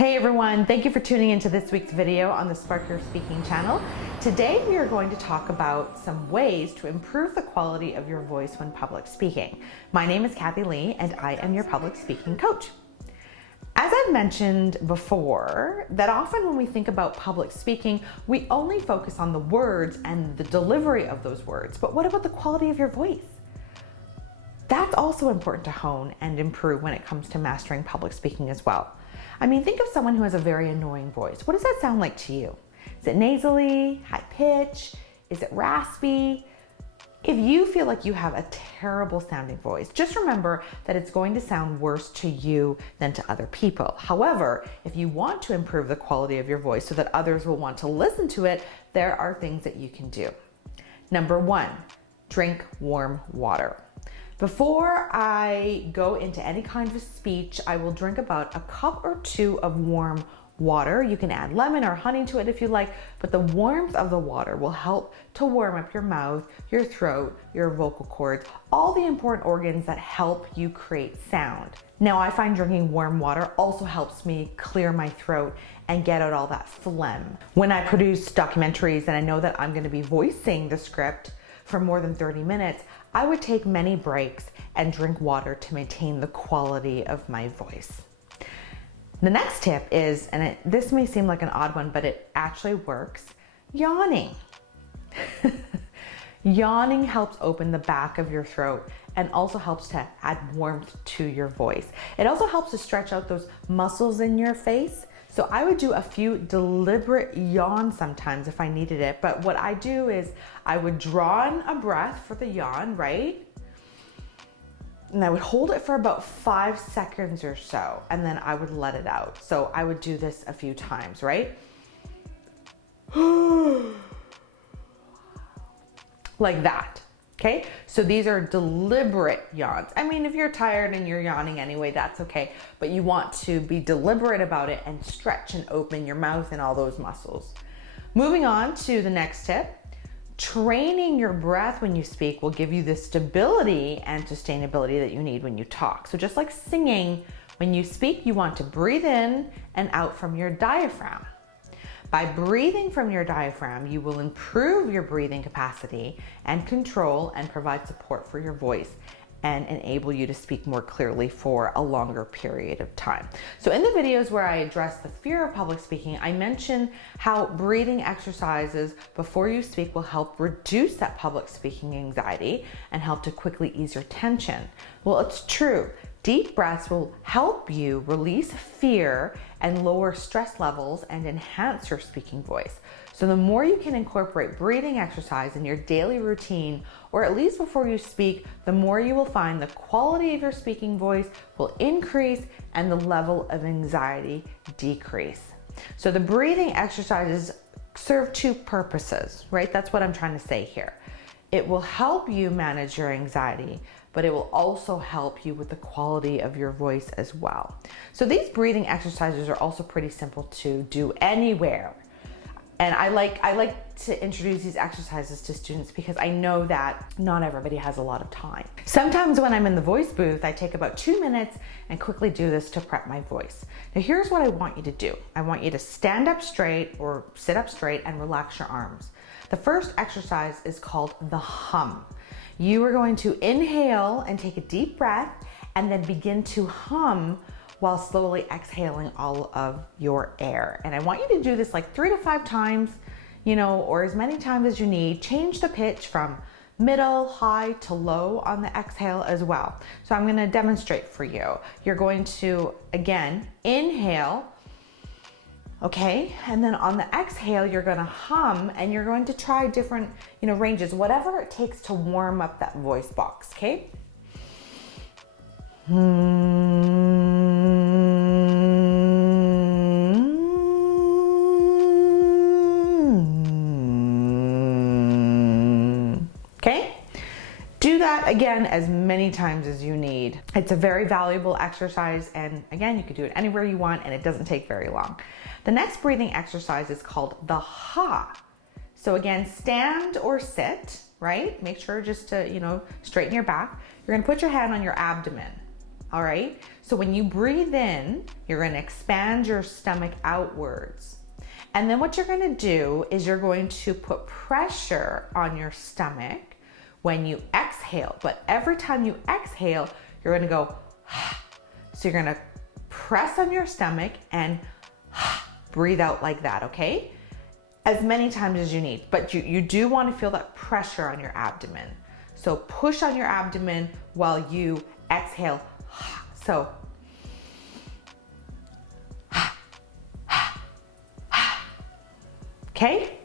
Hey everyone, thank you for tuning into this week's video on the Spark Your Speaking channel. Today we are going to talk about some ways to improve the quality of your voice when public speaking. My name is Kathy Lee and I am your public speaking coach. As I've mentioned before, that often when we think about public speaking, we only focus on the words and the delivery of those words, but what about the quality of your voice? That's also important to hone and improve when it comes to mastering public speaking as well. I mean, think of someone who has a very annoying voice. What does that sound like to you? Is it nasally, high pitch? Is it raspy? If you feel like you have a terrible sounding voice, just remember that it's going to sound worse to you than to other people. However, if you want to improve the quality of your voice so that others will want to listen to it, there are things that you can do. Number one, drink warm water. Before I go into any kind of speech, I will drink about a cup or two of warm water. You can add lemon or honey to it if you like, but the warmth of the water will help to warm up your mouth, your throat, your vocal cords, all the important organs that help you create sound. Now, I find drinking warm water also helps me clear my throat and get out all that phlegm. When I produce documentaries and I know that I'm going to be voicing the script for more than 30 minutes, I would take many breaks and drink water to maintain the quality of my voice. The next tip is, and this may seem like an odd one, but it actually works, yawning. Yawning helps open the back of your throat and also helps to add warmth to your voice. It also helps to stretch out those muscles in your face. So I would do a few deliberate yawns sometimes if I needed it. But what I do is I would draw in a breath for the yawn, right? And I would hold it for about 5 seconds or so, and then I would let it out. So I would do this a few times, right? Like that. Okay, so these are deliberate yawns. I mean, if you're tired and you're yawning anyway, that's okay, but you want to be deliberate about it and stretch and open your mouth and all those muscles. Moving on to the next tip, training your breath when you speak will give you the stability and sustainability that you need when you talk. So just like singing, when you speak, you want to breathe in and out from your diaphragm. By breathing from your diaphragm, you will improve your breathing capacity and control and provide support for your voice and enable you to speak more clearly for a longer period of time. So in the videos where I address the fear of public speaking, I mention how breathing exercises before you speak will help reduce that public speaking anxiety and help to quickly ease your tension. Well, it's true. Deep breaths will help you release fear and lower stress levels and enhance your speaking voice. So the more you can incorporate breathing exercise in your daily routine, or at least before you speak, the more you will find the quality of your speaking voice will increase and the level of anxiety decrease. So the breathing exercises serve two purposes, right? That's what I'm trying to say here. It will help you manage your anxiety, but it will also help you with the quality of your voice as well. So these breathing exercises are also pretty simple to do anywhere. And I like to introduce these exercises to students because I know that not everybody has a lot of time. Sometimes when I'm in the voice booth, I take about 2 minutes and quickly do this to prep my voice. Now here's what I want you to do. I want you to stand up straight or sit up straight and relax your arms. The first exercise is called the hum. You are going to inhale and take a deep breath and then begin to hum while slowly exhaling all of your air. And I want you to do this like 3 to 5 times, or as many times as you need. Change the pitch from middle, high to low on the exhale as well. So I'm gonna demonstrate for you. You're going to, again, inhale, okay? And then on the exhale, you're gonna hum and you're going to try different, ranges, whatever it takes to warm up that voice box, okay? Okay? Do that again as many times as you need. It's a very valuable exercise, and again, you can do it anywhere you want and it doesn't take very long. The next breathing exercise is called the ha. So again, stand or sit, right? Make sure just to, straighten your back. You're gonna put your hand on your abdomen. all right? So when you breathe in, you're gonna expand your stomach outwards. And then what you're gonna do is you're going to put pressure on your stomach when you exhale. But every time you exhale, you're gonna go, so you're gonna press on your stomach and breathe out like that, okay? As many times as you need, but you do wanna feel that pressure on your abdomen. So push on your abdomen while you exhale. So, okay?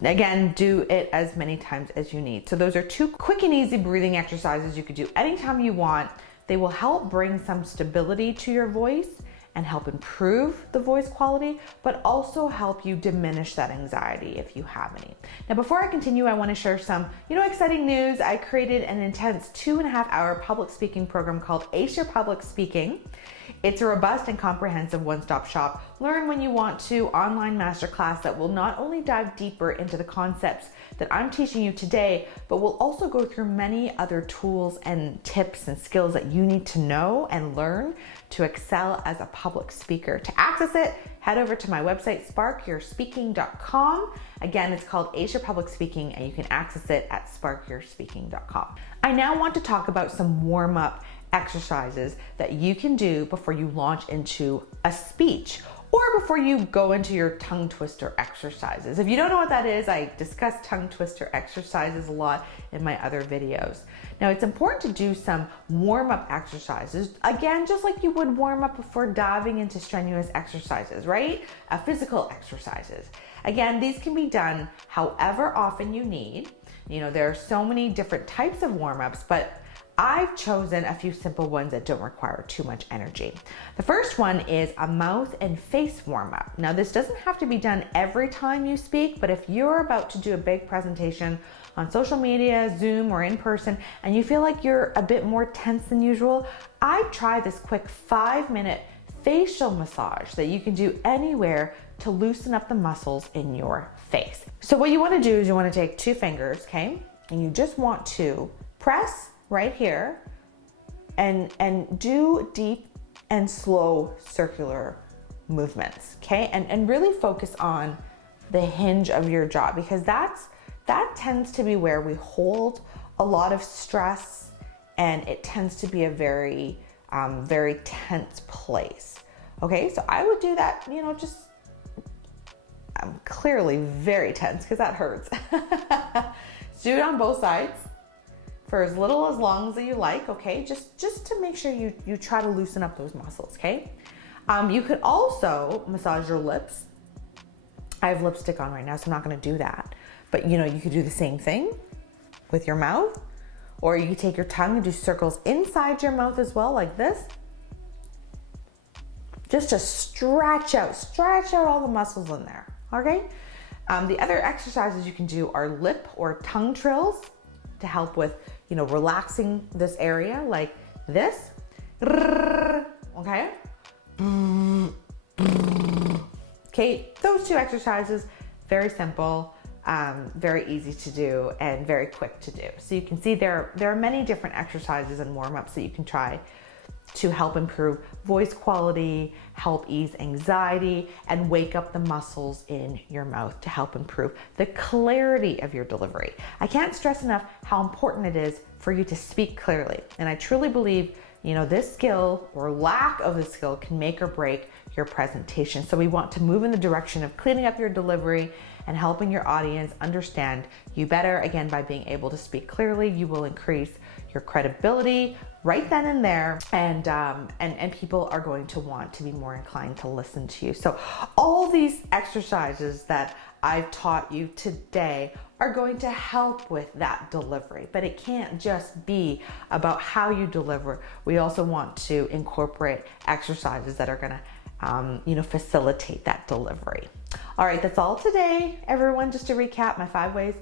Again, do it as many times as you need. So those are 2 quick and easy breathing exercises you could do anytime you want. They will help bring some stability to your voice and help improve the voice quality, but also help you diminish that anxiety if you have any. Now, before I continue, I want to share some, exciting news. I created an intense 2.5-hour public speaking program called Ace Your Public Speaking. It's a robust and comprehensive one-stop shop. Learn when you want to online masterclass that will not only dive deeper into the concepts that I'm teaching you today, but will also go through many other tools and tips and skills that you need to know and learn to excel as a public speaker. To access it, head over to my website, sparkyourspeaking.com. Again, it's called Ace Your Public Speaking, and you can access it at sparkyourspeaking.com. I now want to talk about some warm-up exercises that you can do before you launch into a speech or before you go into your tongue twister exercises. If you don't know what that is, I discuss tongue twister exercises a lot in my other videos. Now, it's important to do some warm-up exercises, again, just like you would warm up before diving into strenuous exercises, right? Physical exercises. Again, these can be done however often you need. There are so many different types of warm-ups, but I've chosen a few simple ones that don't require too much energy. The first one is a mouth and face warm-up. Now, this doesn't have to be done every time you speak, but if you're about to do a big presentation on social media, Zoom, or in person, and you feel like you're a bit more tense than usual, I try this quick 5-minute facial massage that you can do anywhere to loosen up the muscles in your face. So what you want to do is you want to take 2 fingers, okay? And you just want to press right here and do deep and slow circular movements, okay? And really focus on the hinge of your jaw, because that tends to be where we hold a lot of stress, and it tends to be a very, very tense place. Okay, so I would do that, I'm clearly very tense because that hurts. Do it on both sides for as little as long as you like, okay? Just to make sure you try to loosen up those muscles, okay? You could also massage your lips. I have lipstick on right now, so I'm not gonna do that. But you could do the same thing with your mouth, or you could take your tongue and do circles inside your mouth as well, like this. Just to stretch out all the muscles in there, okay? The other exercises you can do are lip or tongue trills to help with, relaxing this area, like this, okay? Okay, those 2 exercises, very simple, very easy to do, and very quick to do. So you can see there are many different exercises and warm-ups that you can try to help improve voice quality, help ease anxiety, and wake up the muscles in your mouth to help improve the clarity of your delivery. I can't stress enough how important it is for you to speak clearly. And I truly believe, this skill or lack of the skill can make or break your presentation. So we want to move in the direction of cleaning up your delivery and helping your audience understand you better. Again, by being able to speak clearly, you will increase your credibility right then and there, and people are going to want to be more inclined to listen to you. So all these exercises that I've taught you today are going to help with that delivery, but it can't just be about how you deliver. We also want to incorporate exercises that are gonna facilitate that delivery. All right, that's all today, everyone. Just to recap, my 5 ways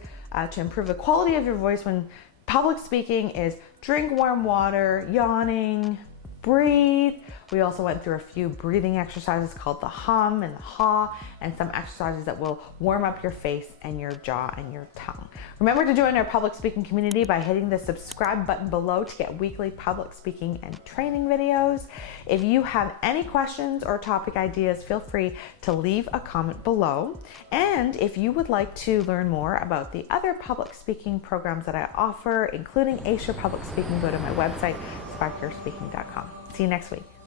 to improve the quality of your voice when public speaking is drink warm water, yawning, breathe. We also went through a few breathing exercises called the hum and the haw, and some exercises that will warm up your face and your jaw and your tongue. Remember to join our public speaking community by hitting the subscribe button below to get weekly public speaking and training videos. If you have any questions or topic ideas, feel free to leave a comment below. And if you would like to learn more about the other public speaking programs that I offer, including Ace for Public Speaking, go to my website, sparkyourspeaking.com. See you next week.